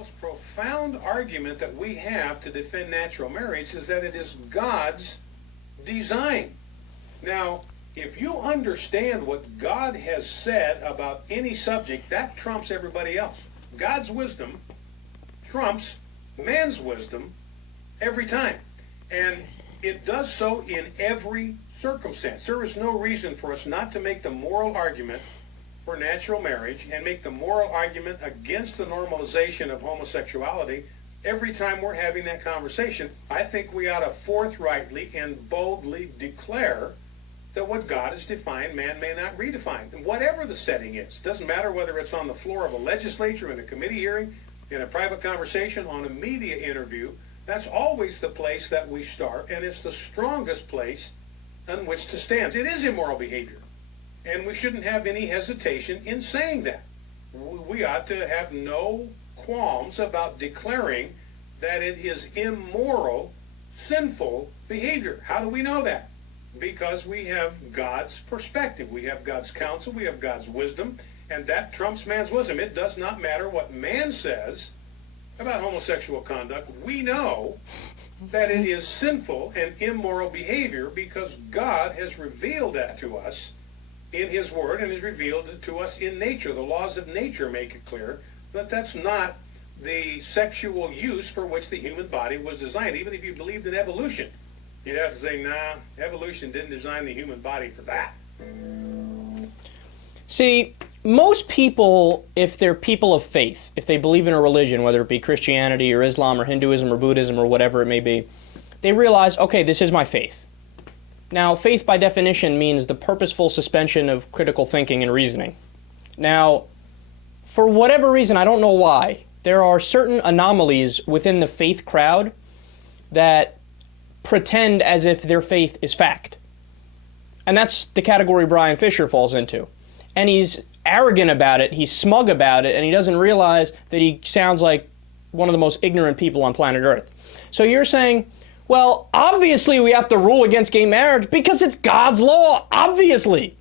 most profound argument that we have to defend natural marriage is that it is God's design. Now, if you understand what God has said about any subject, that trumps everybody else. God's wisdom trumps man's wisdom every time. And it does so in every circumstance. There is no reason for us not to make the moral argument for natural marriage and make the moral argument against the normalization of homosexuality every time we're having that conversation. I think we ought to forthrightly and boldly declare that what God has defined, man may not redefine. And whatever the setting is, doesn't matter whether it's on the floor of a legislature, in a committee hearing, in a private conversation, on a media interview, that's always the place that we start, and it's the strongest place on which to stand. It is immoral behavior, and we shouldn't have any hesitation in saying that. We ought to have no qualms about declaring that it is immoral, sinful behavior. How do we know that? Because we have God's perspective. We have God's counsel. We have God's wisdom, and that trumps man's wisdom. It does not matter what man says about homosexual conduct. We know that it is sinful and immoral behavior because God has revealed that to us in his word and has revealed it to us in nature. The laws of nature make it clear that that's not the sexual use for which the human body was designed. Even if you believed in evolution, you'd have to say, nah, evolution didn't design the human body for that. See, most people, if they're people of faith, if they believe in a religion, whether it be Christianity or Islam or Hinduism or Buddhism or whatever it may be, they realize, okay, this is my faith. Now, faith by definition means the purposeful suspension of critical thinking and reasoning. Now, for whatever reason, I don't know why, there are certain anomalies within the faith crowd that pretend as if their faith is fact. And that's the category Bryan Fischer falls into. And he's arrogant about it, he's smug about it, and he doesn't realize that he sounds like one of the most ignorant people on planet Earth. So you're saying, well, obviously we have to rule against gay marriage because it's God's law, obviously.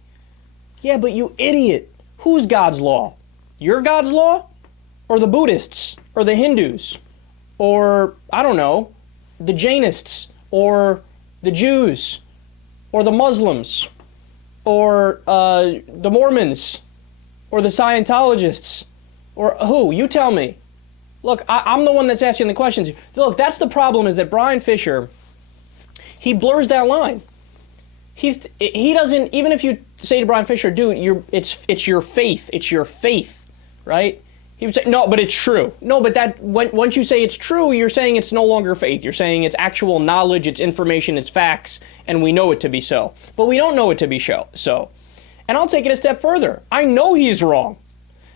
Yeah, but you idiot. Who's God's law? Your God's law? Or the Buddhists? Or the Hindus? Or, I don't know, the Jainists? Or the Jews? Or the Muslims? Or the Mormons? Or the Scientologists? Or who? You tell me. Look, I'm the one that's asking the questions. Look, that's the problem, is that Bryan Fischer, he blurs that line. He doesn't, even if you say to Bryan Fischer, dude, it's your faith, right? He would say, no, but it's true. No, but that once you say it's true, you're saying it's no longer faith. You're saying it's actual knowledge, it's information, it's facts, and we know it to be so. But we don't know it to be so. And I'll take it a step further. I know he's wrong.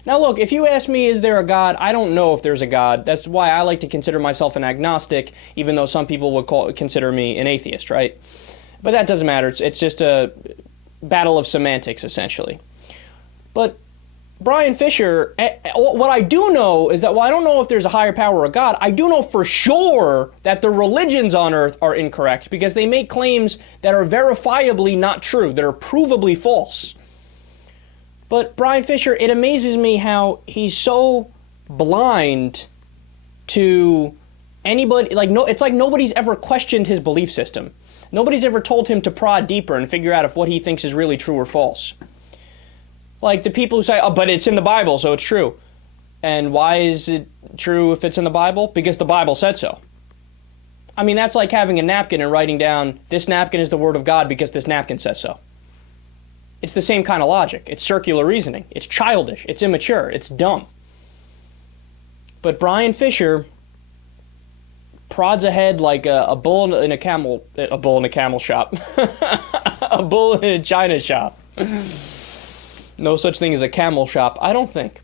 Now look, if you ask me, is there a God? I don't know if there's a God. That's why I like to consider myself an agnostic, even though some people would consider me an atheist, right? But that doesn't matter. It's just a battle of semantics, essentially. But Bryan Fischer, what I do know is that while I don't know if there's a higher power or a God, I do know for sure that the religions on earth are incorrect because they make claims that are verifiably not true, that are provably false. But Bryan Fischer, it amazes me how he's so blind to anybody. It's like nobody's ever questioned his belief system. Nobody's ever told him to prod deeper and figure out if what he thinks is really true or false. Like the people who say, oh, but it's in the Bible, so it's true. And why is it true if it's in the Bible? Because the Bible said so. I mean, that's like having a napkin and writing down, this napkin is the word of God because this napkin says so. It's the same kind of logic. It's circular reasoning. It's childish. It's immature. It's dumb. But Bryan Fischer prods ahead like a bull in a camel shop. A bull in a china shop. No such thing as a camel shop, I don't think.